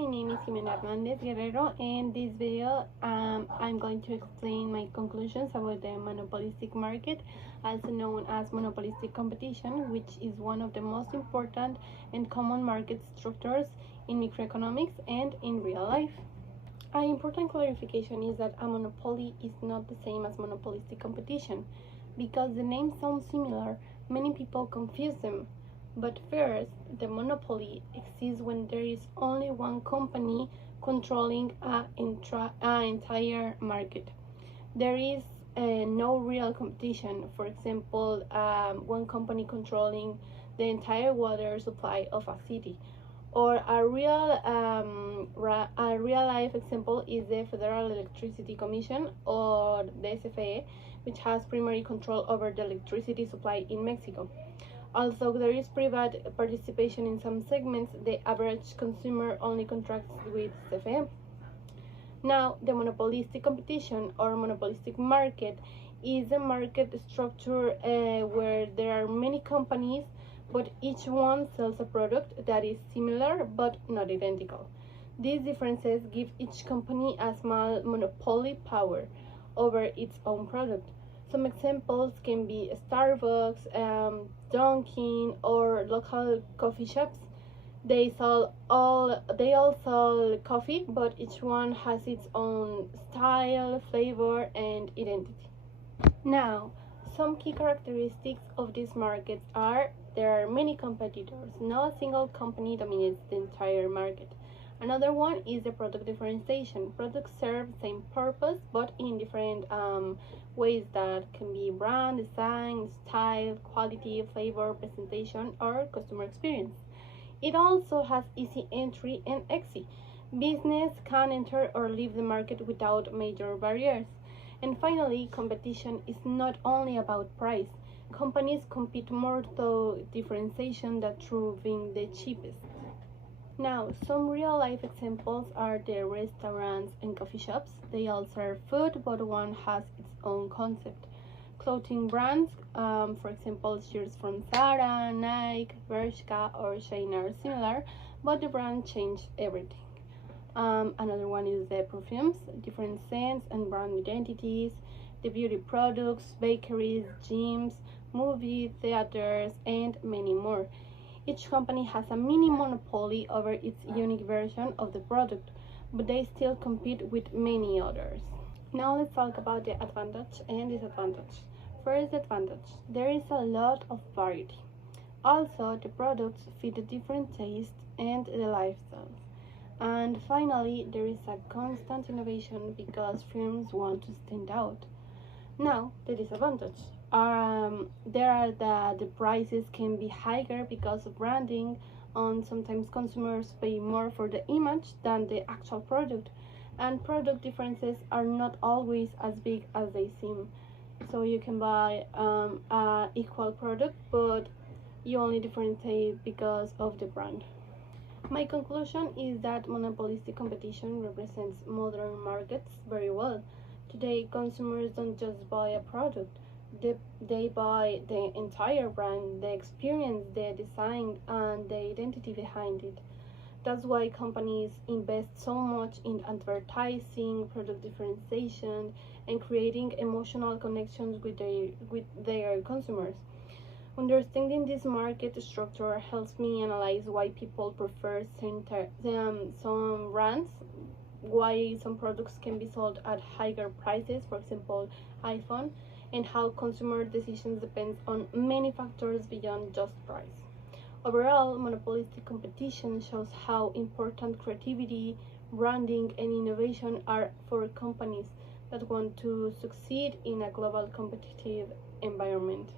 my name is Jimena Hernandez Guerrero. In this video, I'm going to explain my conclusions about the monopolistic market, also known as monopolistic competition, which is one of the most important and common market structures in microeconomics and in real life. An important clarification is that a monopoly is not the same as monopolistic competition. Because the names sound similar, many people confuse them. But first, the monopoly exists when there is only one company controlling an entire market. There is no real competition. For example, one company controlling the entire water supply of a city. Or a real life example is the Federal Electricity Commission, or the SFE, which has primary control over the electricity supply in Mexico. Although there is private participation in some segments, the average consumer only contracts with CFE. Now, the monopolistic competition or monopolistic market is a market structure where there are many companies, but each one sells a product that is similar but not identical. These differences give each company a small monopoly power over its own product. Some examples can be Starbucks, Dunkin', or local coffee shops. They all sell coffee, but each one has its own style, flavor, and identity. Now, some key characteristics of these markets are there are many competitors. No single company dominates the entire market. Another one is the product differentiation. Products serve the same purpose, but in different ways that can be brand, design, style, quality, flavor, presentation, or customer experience. It also has easy entry and exit. Business can enter or leave the market without major barriers. And finally, competition is not only about price. Companies compete more through differentiation than through being the cheapest. Now, some real-life examples are the restaurants and coffee shops. They all serve food, but one has its own concept. Clothing brands, for example, shirts from Zara, Nike, Bershka, or Shein are similar, but the brand changed everything. Another one is the perfumes, different scents and brand identities, the beauty products, bakeries, gyms, movie theaters, and many more. Each company has a mini monopoly over its unique version of the product, but they still compete with many others. Now let's talk about the advantage and disadvantage. First, the advantage. There is a lot of variety. Also, the products fit the different tastes and the lifestyles. And finally, there is a constant innovation because firms want to stand out. Now, the disadvantage. The prices can be higher because of branding, and sometimes consumers pay more for the image than the actual product, and product differences are not always as big as they seem. So you can buy an equal product, but you only differentiate because of the brand. My conclusion is that monopolistic competition represents modern markets very well. Today, consumers don't just buy a product, they buy the entire brand, the experience, the design, and the identity behind it. That's why companies invest so much in advertising, product differentiation, and creating emotional connections with their consumers. Understanding this market structure helps me analyze why people prefer some brands, why some products can be sold at higher prices, for example, iPhone, and how consumer decisions depend on many factors beyond just price. Overall, monopolistic competition shows how important creativity, branding, and innovation are for companies that want to succeed in a global competitive environment.